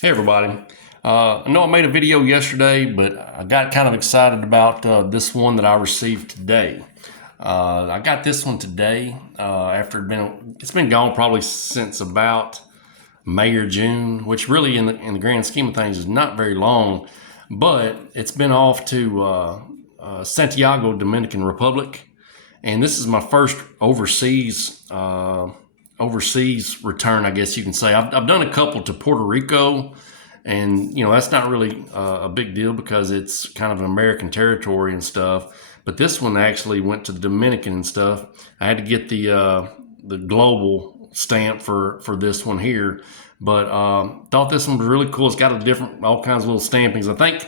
Hey everybody. I know I made a video yesterday, but I got kind of excited about this one that I received today. I got this one today after it's been gone probably since about May or June, which really in the grand scheme of things is not very long, but it's been off to Santiago, Dominican Republic, and this is my first overseas return, I guess you can say. I've done a couple to Puerto Rico, and that's not really a big deal because it's kind of an American territory and stuff. But this one actually went to the Dominican and stuff. I had to get the global stamp for this one here, but thought this one was really cool. It's got all kinds of little stampings. I think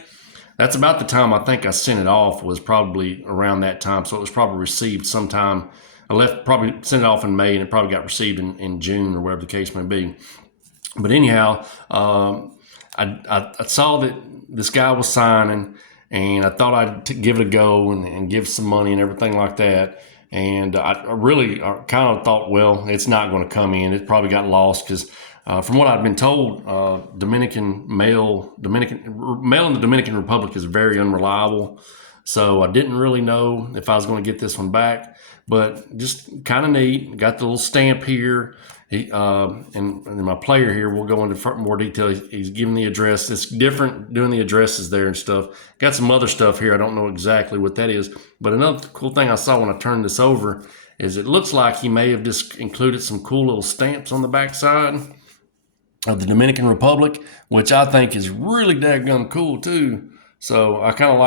that's about the time I think I sent it off, was probably around that time. So it was probably received sometime. Probably sent it off in May, and it probably got received in June or whatever the case may be. But anyhow, I saw that this guy was signing, and I thought I'd give it a go and give some money and everything like that. And I really kind of thought, well, it's not going to come in. It probably got lost because, from what I've been told, Dominican mail in the Dominican Republic is very unreliable. So I didn't really know if I was going to get this one back, but just kind of neat. Got the little stamp here. And my player here, we'll go into more detail. He's giving the address. It's different doing the addresses there and stuff. Got some other stuff here. I don't know exactly what that is. But another cool thing I saw when I turned this over is it looks like he may have just included some cool little stamps on the backside of the Dominican Republic, which I think is really daggum cool too. So I kind of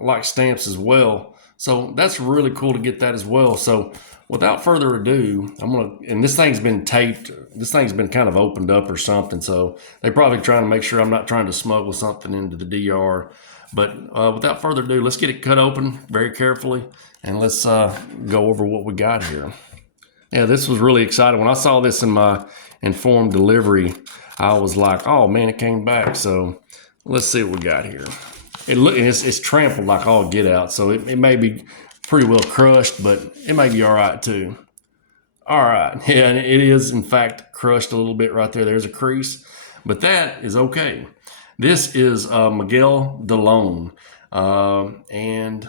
like stamps as well. So that's really cool to get that as well. So without further ado, and this thing's been taped. This thing's been kind of opened up or something. So they're probably trying to make sure I'm not trying to smuggle something into the DR. But without further ado, let's get it cut open very carefully, and let's go over what we got here. Yeah, this was really exciting. When I saw this in my informed delivery, I was like, oh man, it came back. So let's see what we got here. It's trampled like all get out, so it may be pretty well crushed, but it may be all right too. All right, yeah, and it is in fact crushed a little bit right there. There's a crease, but that is okay. This is Miguel Delone, and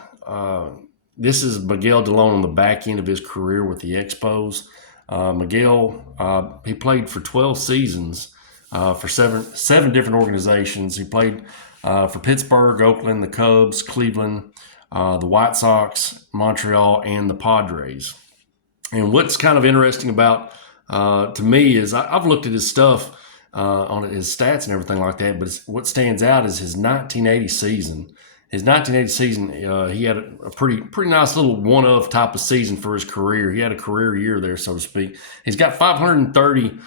this is Miguel Delone on the back end of his career with the Expos. Miguel, he played for 12 seasons for seven different organizations. He played for Pittsburgh, Oakland, the Cubs, Cleveland, the White Sox, Montreal, and the Padres. And what's kind of interesting about to me is I've looked at his stuff on his stats and everything like that, but what stands out is his 1980 season. His 1980 season, he had a pretty nice little one-of type of season for his career. He had a career year there, so to speak. He's got 530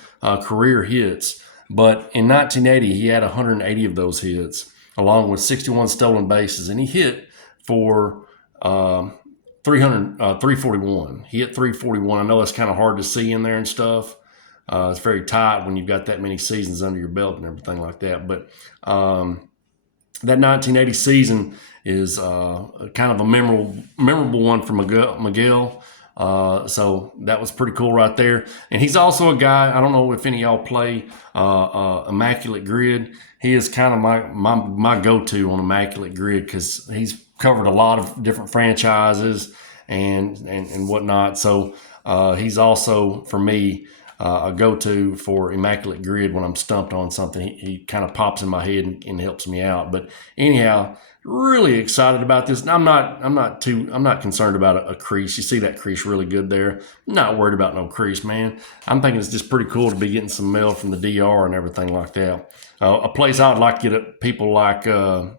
career hits, but in 1980, he had 180 of those hits, along with 61 stolen bases, and he hit for 341. He hit 341. I know that's kind of hard to see in there and stuff. It's very tight when you've got that many seasons under your belt and everything like that. But that 1980 season is kind of a memorable one for Miguel. So that was pretty cool right there. And he's also a guy, I don't know if any of y'all play Immaculate Grid. He is kind of my go-to on Immaculate Grid because he's covered a lot of different franchises and whatnot. So he's also, for me, a go-to for Immaculate Grid when I'm stumped on something. He kind of pops in my head and helps me out. But anyhow, really excited about this. I'm not concerned about a crease. You see that crease really good there. I'm not worried about no crease, man. I'm thinking it's just pretty cool to be getting some mail from the DR and everything like that. A place I would like to get at people like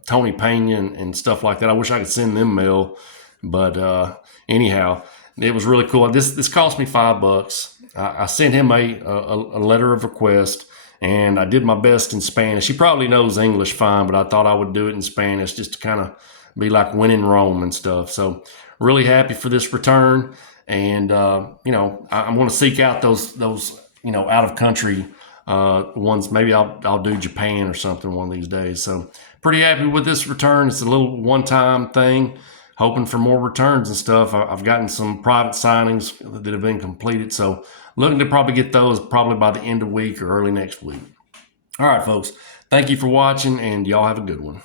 Tony Pena and stuff like that. I wish I could send them mail, but anyhow, it was really cool. This cost me $5. I sent him a letter of request, and I did my best in Spanish. He probably knows English fine, but I thought I would do it in Spanish just to kind of be like winning Rome and stuff. So really happy for this return, and I'm going to seek out those out of country ones. Maybe I'll do Japan or something one of these days. So pretty happy with this return. It's a little one-time thing. Hoping for more returns and stuff. I've gotten some private signings that have been completed, so looking to probably get those probably by the end of the week or early next week. All right, folks. Thank you for watching, and y'all have a good one.